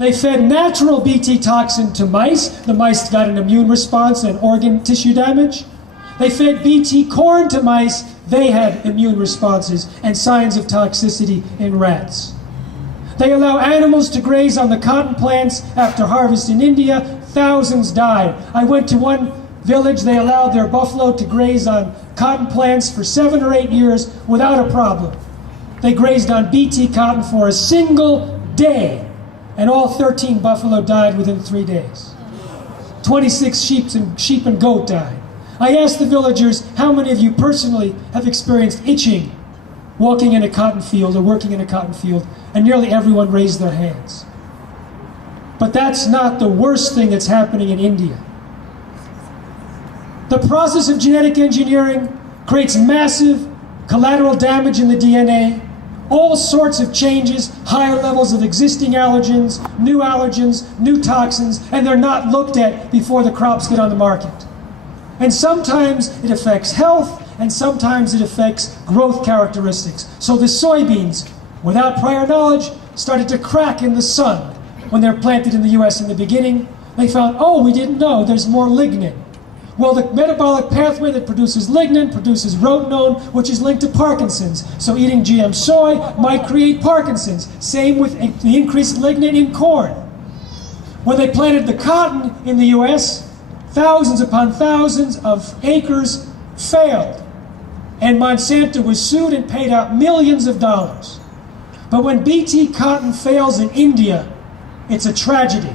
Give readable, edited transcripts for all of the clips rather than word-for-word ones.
They fed natural Bt toxin to mice. The mice got an immune response and organ tissue damage. They fed Bt corn to mice. They had immune responses and signs of toxicity in rats. They allow animals to graze on the cotton plants after harvest in India. Thousands died. I went to one village. They allowed their buffalo to graze on cotton plants for 7 or 8 years without a problem. They grazed on Bt cotton for a single day, and all 13 buffalo died within 3 days. 26 sheep and goat died. I asked the villagers, how many of you personally have experienced itching walking in a cotton field or working in a cotton field, and nearly everyone raised their hands. But that's not the worst thing that's happening in India. The process of genetic engineering creates massive collateral damage in the DNA, all sorts of changes, higher levels of existing allergens, new toxins, and they're not looked at before the crops get on the market. And sometimes it affects health, and sometimes it affects growth characteristics. So the soybeans, without prior knowledge, started to crack in the sun when they're planted in the US in the beginning. They found, oh, we didn't know, there's more lignin. Well, the metabolic pathway that produces lignin produces rotenone, which is linked to Parkinson's. So eating GM soy might create Parkinson's. Same with the increased lignin in corn. When they planted the cotton in the US, thousands upon thousands of acres failed. And Monsanto was sued and paid out millions of dollars. But when Bt cotton fails in India, it's a tragedy.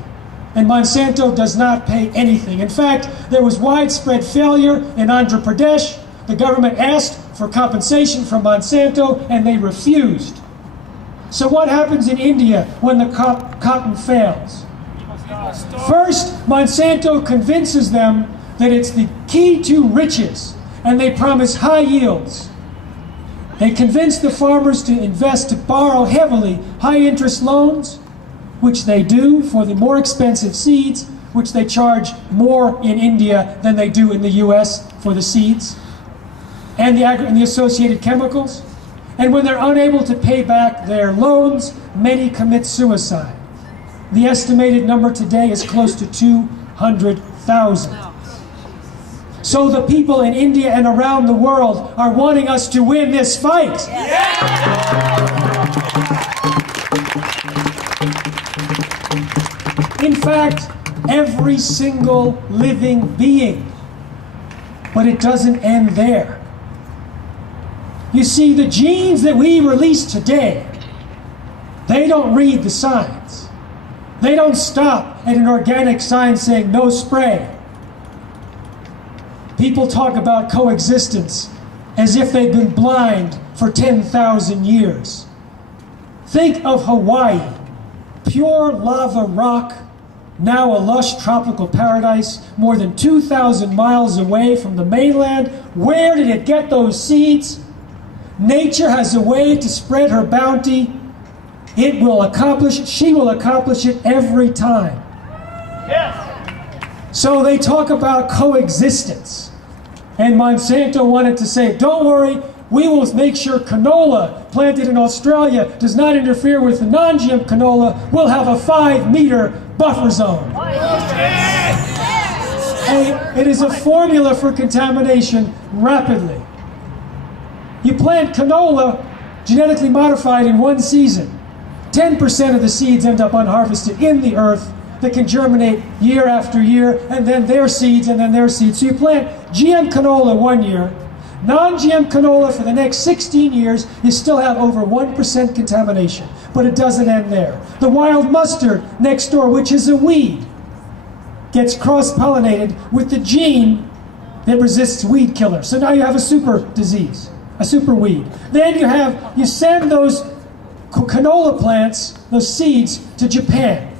And Monsanto does not pay anything. In fact, there was widespread failure in Andhra Pradesh. The government asked for compensation from Monsanto, and they refused. So what happens in India when the cotton fails? First, Monsanto convinces them that it's the key to riches, and they promise high yields. They convince the farmers to invest, to borrow heavily high-interest loans, which they do for the more expensive seeds, which they charge more in India than they do in the US for the seeds, and the associated chemicals. And when they're unable to pay back their loans, many commit suicide. The estimated number today is close to 200,000. So the people in India and around the world are wanting us to win this fight. In fact, every single living being. But it doesn't end there. You see, the genes that we release today, they don't read the signs. They don't stop at an organic sign saying no spray. People talk about coexistence as if they've been blind for 10,000 years. Think of Hawaii, pure lava rock, now a lush tropical paradise, more than 2,000 miles away from the mainland. Where did it get those seeds? Nature has a way to spread her bounty. It will accomplish it. She will accomplish it every time. Yes. So they talk about coexistence. And Monsanto wanted to say, don't worry, we will make sure canola planted in Australia does not interfere with the non-GM canola. We'll have a 5-meter buffer zone. It is a formula for contamination rapidly. You plant canola genetically modified in one season. 10% of the seeds end up unharvested in the earth that can germinate year after year, and then their seeds, and then their seeds. So you plant GM canola 1 year, non-GM canola for the next 16 years, you still have over 1% contamination. But it doesn't end there. The wild mustard next door, which is a weed, gets cross-pollinated with the gene that resists weed killer. So now you have a super disease, a super weed. Then you send those canola plants, those seeds, to Japan.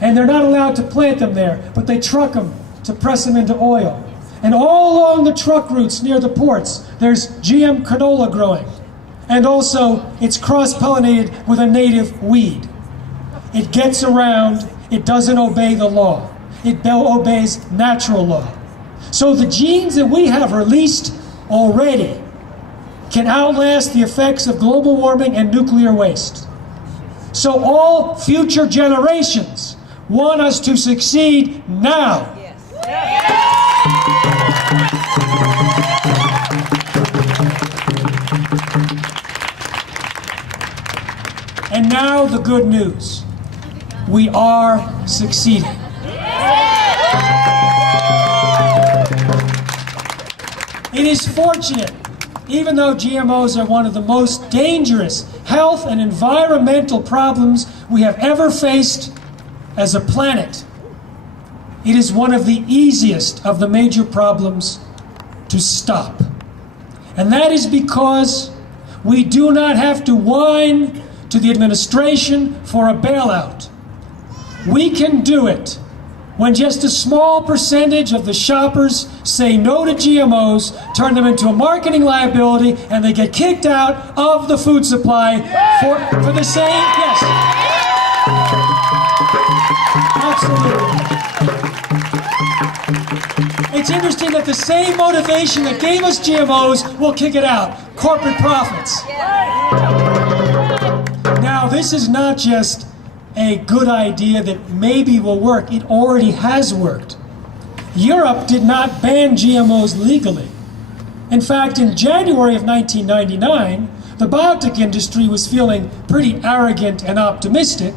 And they're not allowed to plant them there, but they truck them to press them into oil. And all along the truck routes near the ports, there's GM canola growing. And also, it's cross-pollinated with a native weed. It gets around, it doesn't obey the law. It obeys natural law. So the genes that we have released already can outlast the effects of global warming and nuclear waste. So all future generations want us to succeed now. And now the good news. We are succeeding. It is fortunate, even though GMOs are one of the most dangerous health and environmental problems we have ever faced as a planet, it is one of the easiest of the major problems to stop. And that is because we do not have to whine to the administration for a bailout. We can do it when just a small percentage of the shoppers say no to GMOs, turn them into a marketing liability, and they get kicked out of the food supply for the same, yes. Absolutely. It's interesting that the same motivation that gave us GMOs will kick it out, corporate profits. Now, this is not just a good idea that maybe will work. It already has worked. Europe did not ban GMOs legally. In fact, in January of 1999, the biotech industry was feeling pretty arrogant and optimistic,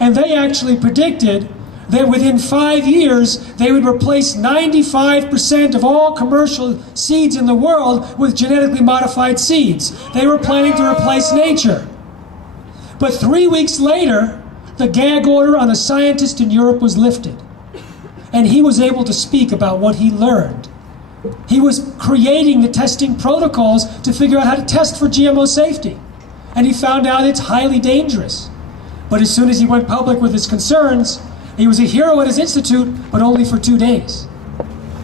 and they actually predicted that within 5 years, they would replace 95% of all commercial seeds in the world with genetically modified seeds. They were planning to replace nature. But 3 weeks later, the gag order on a scientist in Europe was lifted, and he was able to speak about what he learned. He was creating the testing protocols to figure out how to test for GMO safety, and he found out it's highly dangerous. But as soon as he went public with his concerns, he was a hero at his institute, but only for 2 days.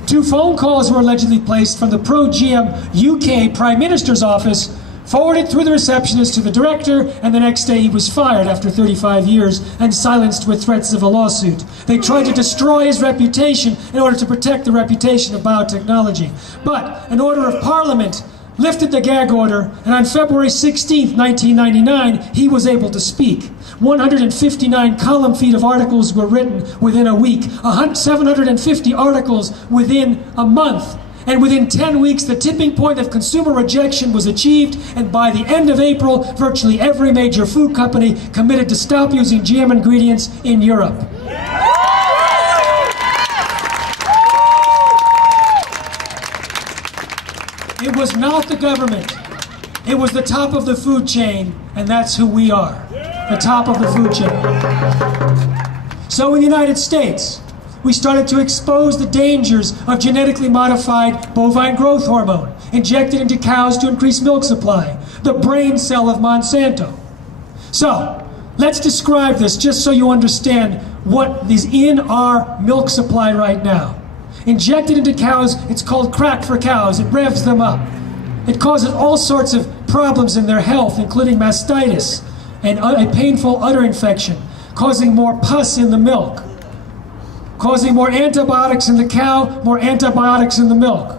2 phone calls were allegedly placed from the pro-GM UK Prime Minister's office, forwarded through the receptionist to the director, and the next day he was fired after 35 years and silenced with threats of a lawsuit. They tried to destroy his reputation in order to protect the reputation of biotechnology. But an order of parliament lifted the gag order, and on February 16, 1999, he was able to speak. 159 column feet of articles were written within a week, 750 articles within a month. And within 10 weeks, the tipping point of consumer rejection was achieved, and by the end of April, virtually every major food company committed to stop using GM ingredients in Europe. It was not the government. It was the top of the food chain, and that's who we are, the top of the food chain. So in the United States, we started to expose the dangers of genetically modified bovine growth hormone, injected into cows to increase milk supply, the brain cell of Monsanto. So, let's describe this just so you understand what is in our milk supply right now. Injected into cows, it's called crack for cows. It revs them up. It causes all sorts of problems in their health, including mastitis and a painful udder infection, causing more pus in the milk, causing more antibiotics in the cow, more antibiotics in the milk,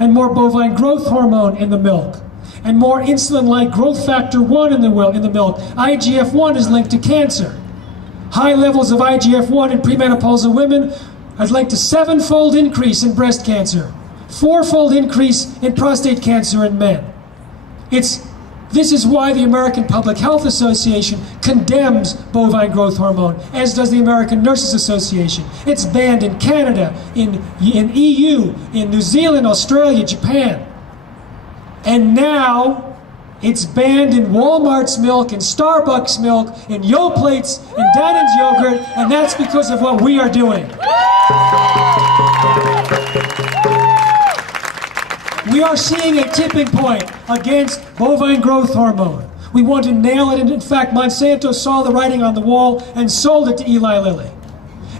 and more bovine growth hormone in the milk, and more insulin-like growth factor 1 in the milk. IGF-1 is linked to cancer. High levels of IGF-1 in premenopausal women has linked to 7-fold increase in breast cancer, 4-fold increase in prostate cancer in men. This is why the American Public Health Association condemns bovine growth hormone, as does the American Nurses Association. It's banned in Canada, in EU, in New Zealand, Australia, Japan. And now it's banned in Walmart's milk, in Starbucks milk, in Yoplates, in Dannon's yogurt, and that's because of what we are doing. We are seeing a tipping point against bovine growth hormone. We want to nail it, and in fact, Monsanto saw the writing on the wall and sold it to Eli Lilly.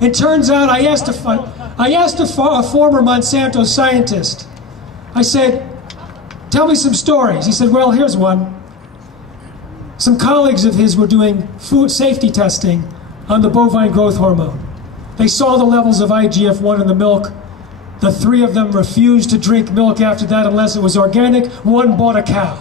It turns out I asked a former Monsanto scientist, I said, tell me some stories. He said, well, here's one. Some colleagues of his were doing food safety testing on the bovine growth hormone. They saw the levels of IGF-1 in the milk. The 3 of them refused to drink milk after that unless it was organic. 1 bought a cow.